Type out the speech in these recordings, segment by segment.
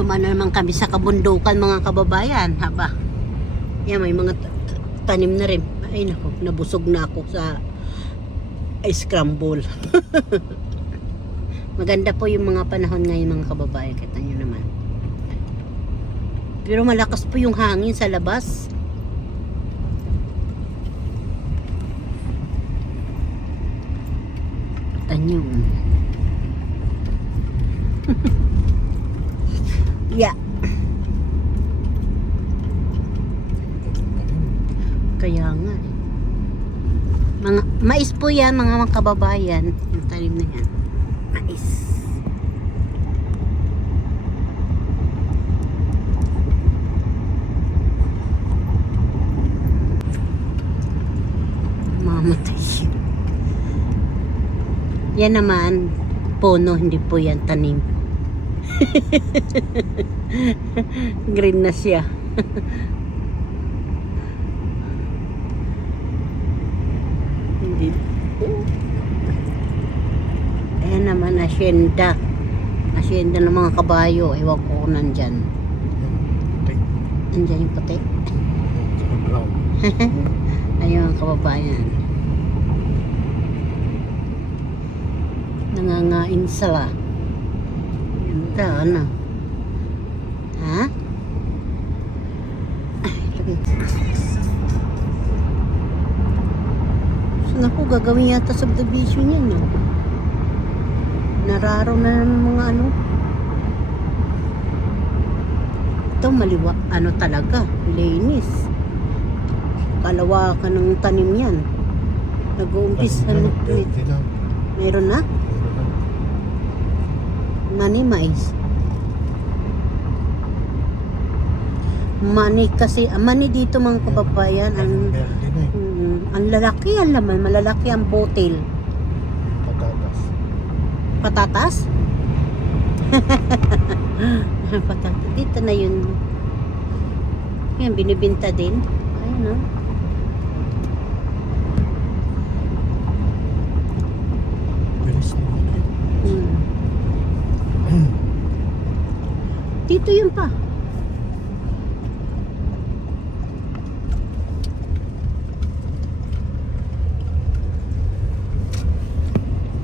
dumaan na naman kami sa kabundukan mga kababayan. Haba. Yan, may mga tanim na rin. Ay nako, nabusog na ako sa ice scramble. Maganda po yung mga panahon ngayon mga kababayan. Kita nyo naman. Pero malakas po yung hangin sa labas. Kita nyo. Yeah. Kaya nga. Mga mais po yan mga kababayan. Yung talim na yan. Mais. Mamatay. Yan naman puno, hindi po yan tanim. Green na siya. Hindi po. Ayan naman, asyenda. Asyenda ng mga kabayo. Ewan ko kung nandyan. Nandyan yung puti. Ayun, kababayan. Nangangain sila. Ganda, ano? Ha? Ay, lagay. Saan ako gagawin yata subdivision yan, no? Nararo na ng mga ano. Ito maliwa, ano talaga, linis. Kalawakan ng tanim yan. Nag-uumpis na meron na? Mani mais. Mani kasi, mani dito mga kababayan, ang lalaki ang laman, malalaki ang botel. Patatas? Patatas. Dito na yun. Yan, binibinta din. Ayun, no? Dito yun pa.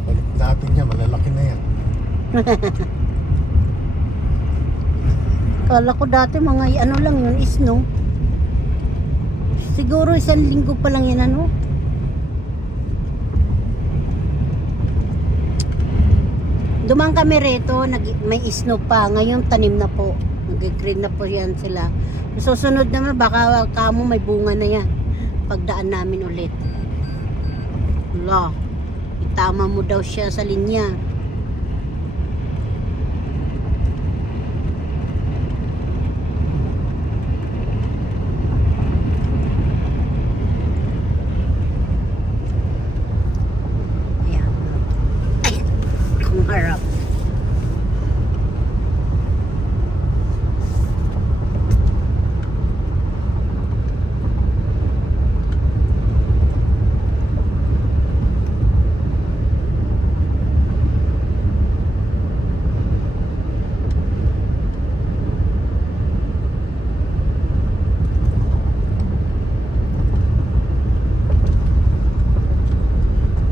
Balik natin niya, malalaki na yan. Kala ko dati mga ano lang yun, isno. Siguro 1 linggo pa lang yan, ano? Dumang kami rito, may isno pa. Ngayon tanim na po. Nag-green na po yan sila. Susunod naman, baka kamo may bunga na yan. Pagdaan namin ulit. Wala. Itama mo daw siya sa linya. Harap.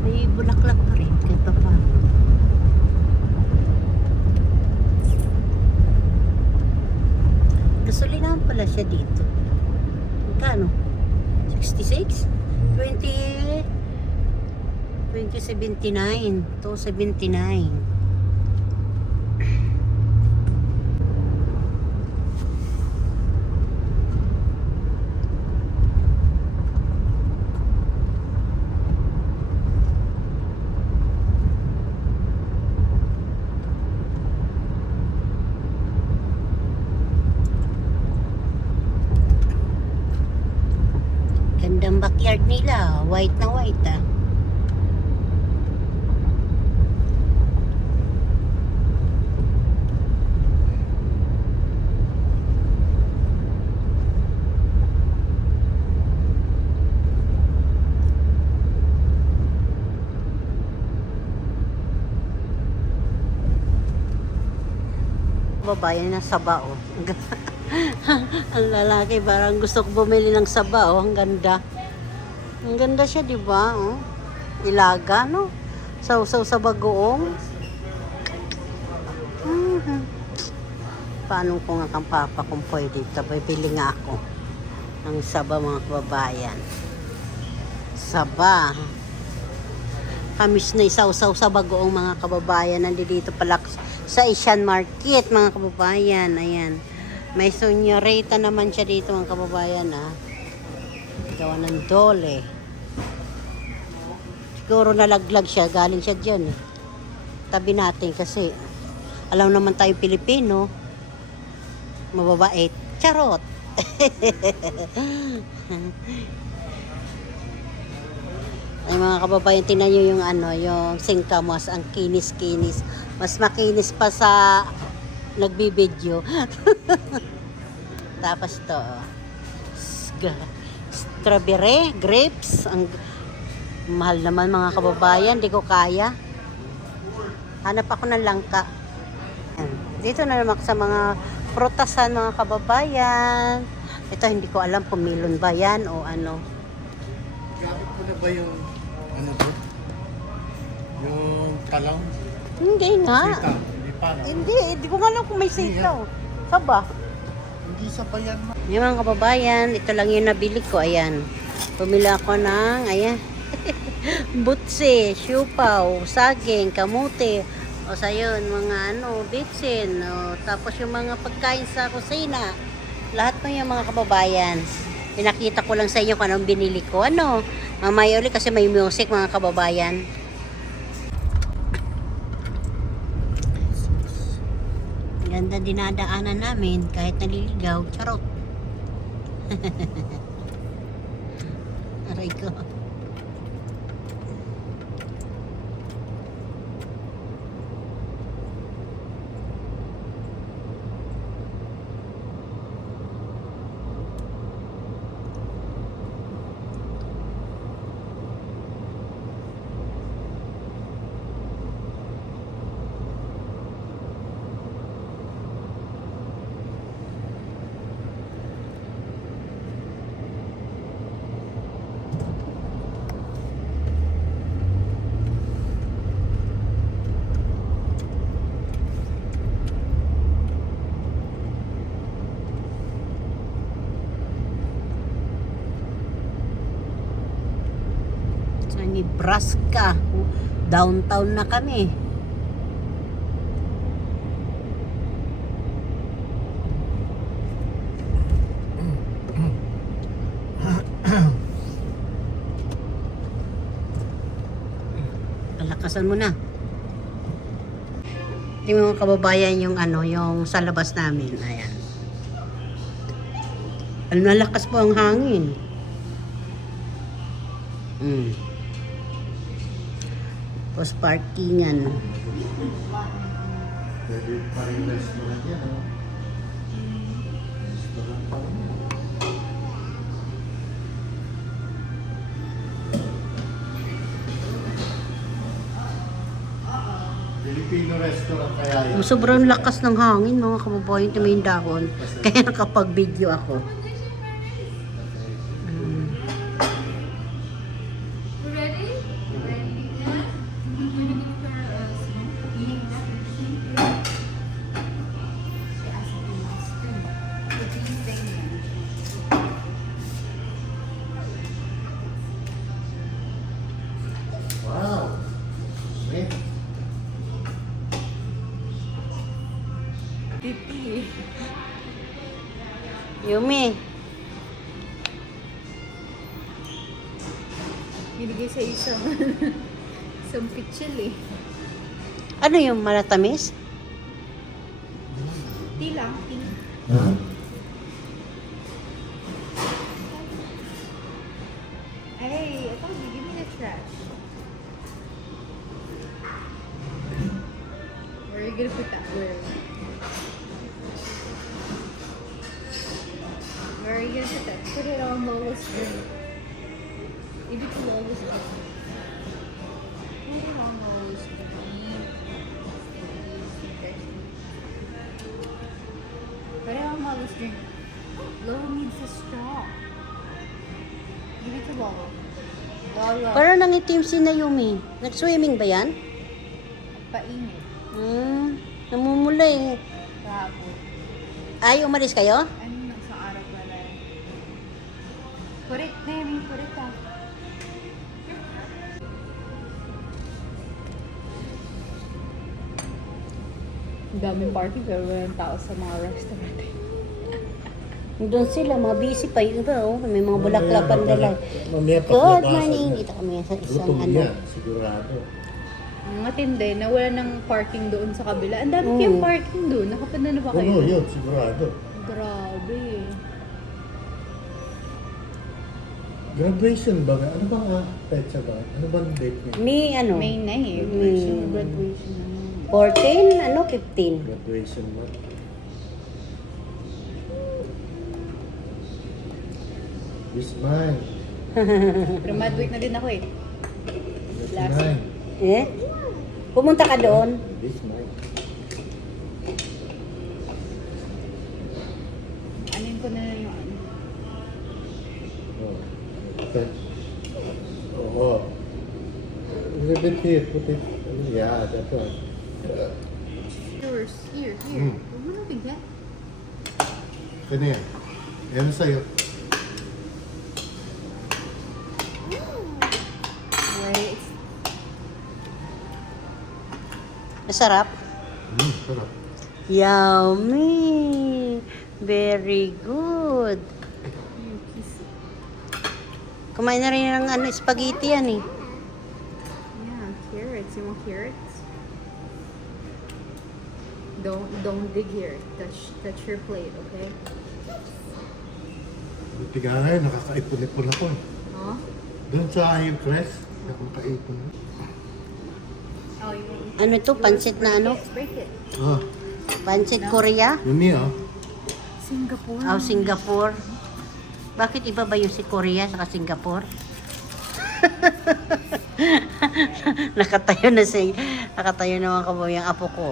May bulaklak pa rin kahit pa pa. Gasolinahan pala siya dito. Magkano? 66? 2079 to 79. Gandang backyard nila. White na white, ah. Babayan na saba, oh. Ang lalaki, parang gusto ko bumili ng saba, oh. Ang ganda. Ang ganda siya, di ba? Oh. Ilaga, no? Sausaw sa bagoong. Paano ko nga kang papa kung pwede ito? Bibili nga ako ng saba, mga kababayan. Saba. Kamis na isausaw sa bagoong, mga kababayan. Nandito pala sa Asian Market, mga kababayan. Ayan. May senyorita naman siya dito, mga kababayan, ah. Gawa ng dole. Siguro nalaglag siya. Galing siya dyan, eh. Tabi natin kasi alam naman tayo Pilipino. Mababait. Charot. Ay mga kababayan, tingnan nyo yung yung singkamos, ang kinis-kinis. Mas makinis pa sa nagbibideo. Tapos to, strawberry, grapes. Ang mahal naman, mga kababayan, di ko kaya. Hanap ako ng langka. Dito na naman sa mga prutasan, mga kababayan. Ito, hindi ko alam kung melon ba yan o ano. Gamit mo na ba yung ano to? Yung talong? Hindi nga. Sitaw? Hindi pa, no? Hindi ko nga alam kung may sitaw. Saba. Hindi sa bayan mo. Yung mga kababayan, ito lang yung nabili ko. Ayan. Pumili ako ng, ayan. Butse, siupaw, saging, kamote. O sa yun, mga bitsin. O, tapos yung mga pagkain sa kusina. Lahat po yung mga kababayan. Pinakita ko lang sa inyo kung anong binili ko. Mamaya ulit kasi may music, mga kababayan. Ganda dinadaanan namin kahit naliligaw. Charot. Aray ko. Nebraska. Downtown na kami. Palakasan mo na. Yung mga kababayan yung yung sa labas namin. Ayan. Malakas po ang hangin. Tapos parkingan. Pwede pa rin restaurant yan, no? Restaurant pa rin. Filipino restaurant kaya yun. Sobrang lakas ng hangin, mga kababayan, tumayin dahon. Kaya nakapag-video ako. Wow! Sweet. Pipi. Yumi. Binigay sa isang isang pitchel eh. Ano yung malatamis? Tea lang, tea. Hey, I told you, give me the trash. Where are you gonna put that? Where are you gonna put that? Put it on Lola's room. Give it to Lola's room. Put it on Lola's room. drink. Lolo needs a straw. Give it to Lolo. Lolo. Parang nangitim si Naomi. Nag-swimming ba yan? Painit. Namumula eh. Bravo. Ay, umalis kayo? Ano na sa araw pala? Put it, Naomi. Put it down. Ang daming party pero walang tao sa mga restaurant. Doon sila, mga busy pa yung iba, oh. May mga bulaklapan dala. Mamaya Good paglabas morning. na. Dito kami sa isang Gutom ano. yan, sigurado. Ang matindi na wala ng parking doon sa kabila. Ang dami kayong parking doon. Nakapunta na ba kayo? Oo, yun, sigurado. Grabe. Graduation ba? Ano bang petsa ba? Ano bang date niya? May ano? May na eh. Graduation. Graduation na. 14, ano, 15. Graduation ba? This mine. Graduate na din ako eh. This Last mine. Eh? Pumunta ka doon. This mine. Anin ko na lang yung ano. Oh. Okay. Oo. A little bit here. Put it. Yeah, that's right. Yours. Here. Mm. Huwag mo nang bigyan. Kaya yan. Yan sa'yo. Wait. Masarap. Sarap. Yummy. Very good. Kumain na rin ng ano, spaghetti yan eh. Yeah, carrots. You want carrots? Don't dig here. Touch your plate, okay? Buti nga ngayon, nakakaipon-ipon ako. Huh? Doon sa Hillcrest, nakakaipon. Oh, you want Ano to? Pansit na ano? break it. Ah, Pansit Korea? yun niya. Singapore. Oh, Singapore. Bakit iba ba yung si Korea sa Singapore? nakatayo naman ka ba yung apo ko?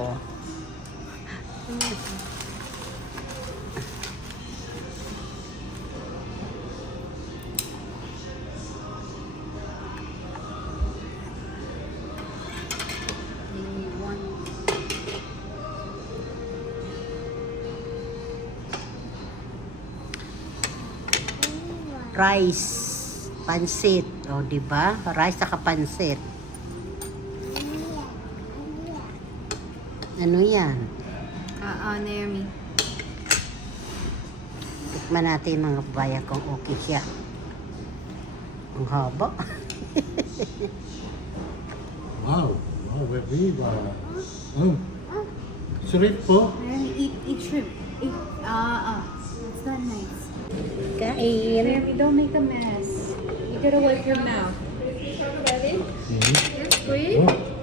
Rice, pansit. O, di ba? Rice saka pansit. Ano yan? Naomi. Tikman natin mga babayan kung okay siya. Ang haba. Wow. Wow, very Oh. Shrimp po? Naomi, eat shrimp. Eat. It's not nice. Kain. Naomi, don't make a mess. You gotta wipe your mouth. That's great. Oh.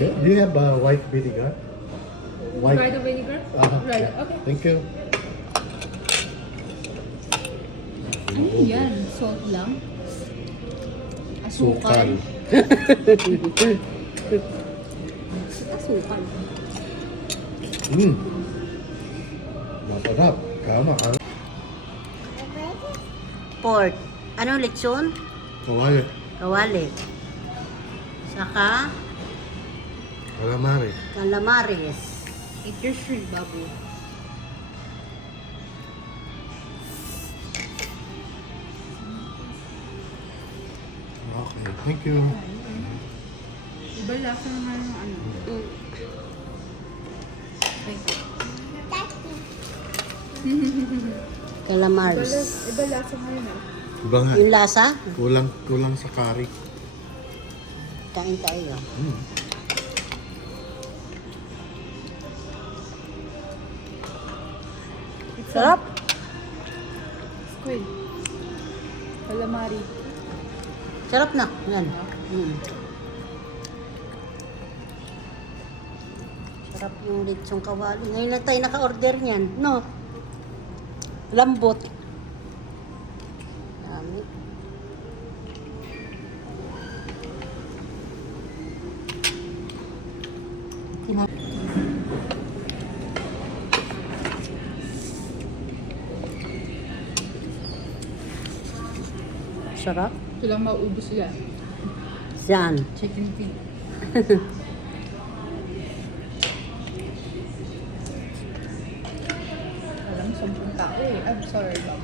Do you have white vinegar? White. Try the vinegar? Right, okay. Thank you. Ano yan? Salt lang? Sukal. Asukal. Masarap. Kama. Pork. Ano, lechon? Kawali. Kawali. Saka Calamari. calamares. Eat your shrimp, babu. Okay. Thank you. Iba lasa naman yung ano. Calamares. Iba lasa ngayon ah. Iba nga. Yung lasa? Kulang sa curry. Kain tayo. Sarap. Squid. Calamari. Sarap na. Yan. Sarap yung lechong kawali. Ngayon na tayo naka-order niyan. No? Lambot. Dami. Sarap. Ito lang maubos yan. Yan. Chicken feet. Alam, 10 tao eh. I'm sorry, Bob.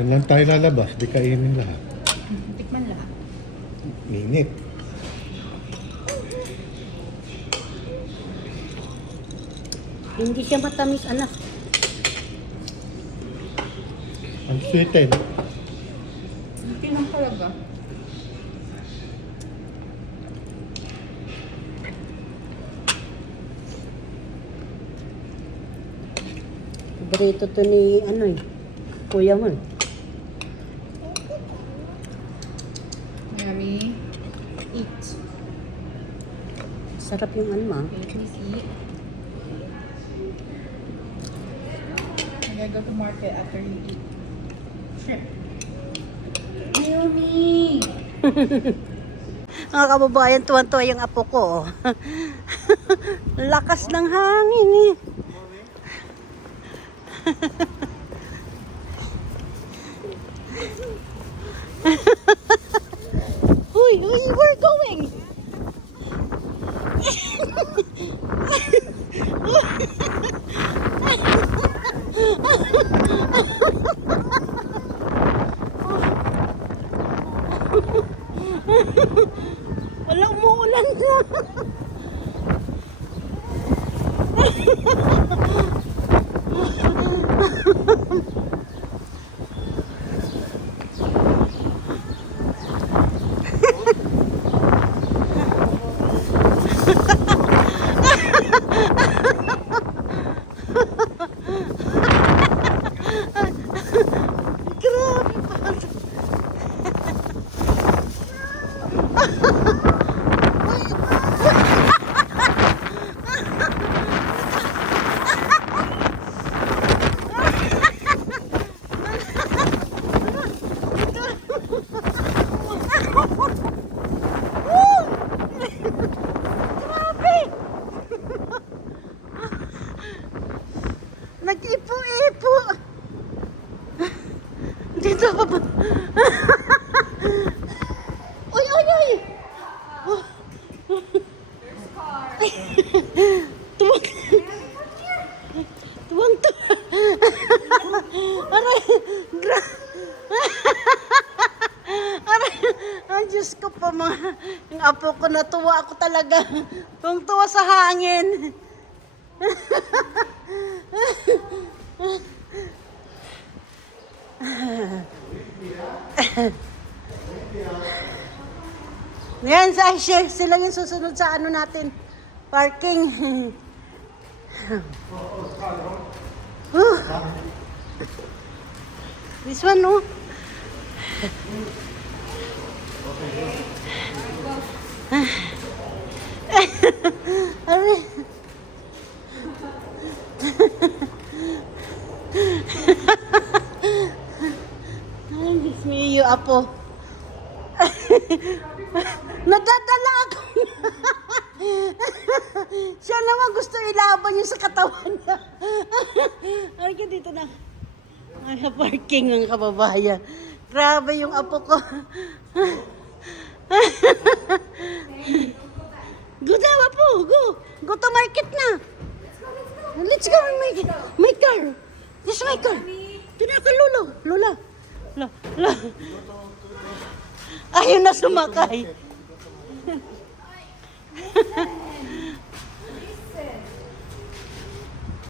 Yan lang tayo lalabas, di kainin lahat. Tikman lahat. Minit. Hindi siya matamis, anak. Ang sweeten. Hindi lang talaga. Paborito to ni, ano eh, kuya mo eh. Yummy. Eat. Sarap yung ano, ma. Okay, please eat. I'm gonna go to market after you eat. Shrimp. Yummy! Mga kababayan, tuwan-tuwa yung apo ko. Oh. Lakas ng hangin eh. Uy, we're going. Wala, umuulan na. Nag-ipo-ipo. Dito pa ba? Uy, uy, uy! Tuwang. Tuwang to. Aray, aray, ay Diyos ko pa mga. Yung apo ko natuwa ako talaga. Tuwang-tuwa sa hangin. Yan, sila yung susunod sa ano natin, parking. This one, no? Aray. Ay, Diyos mio, apo. Nadadala ako. Siya naman gusto ilaban yung sa katawan niya. Ay, ka dito na. Ay, parking ng kababayan. Grabe yung apo ko. Go na, apo. Go. Go to market na. Let's go. My car. This is my car. Tinaka, Lolo. Lola. Lola. Ayun na sumakay.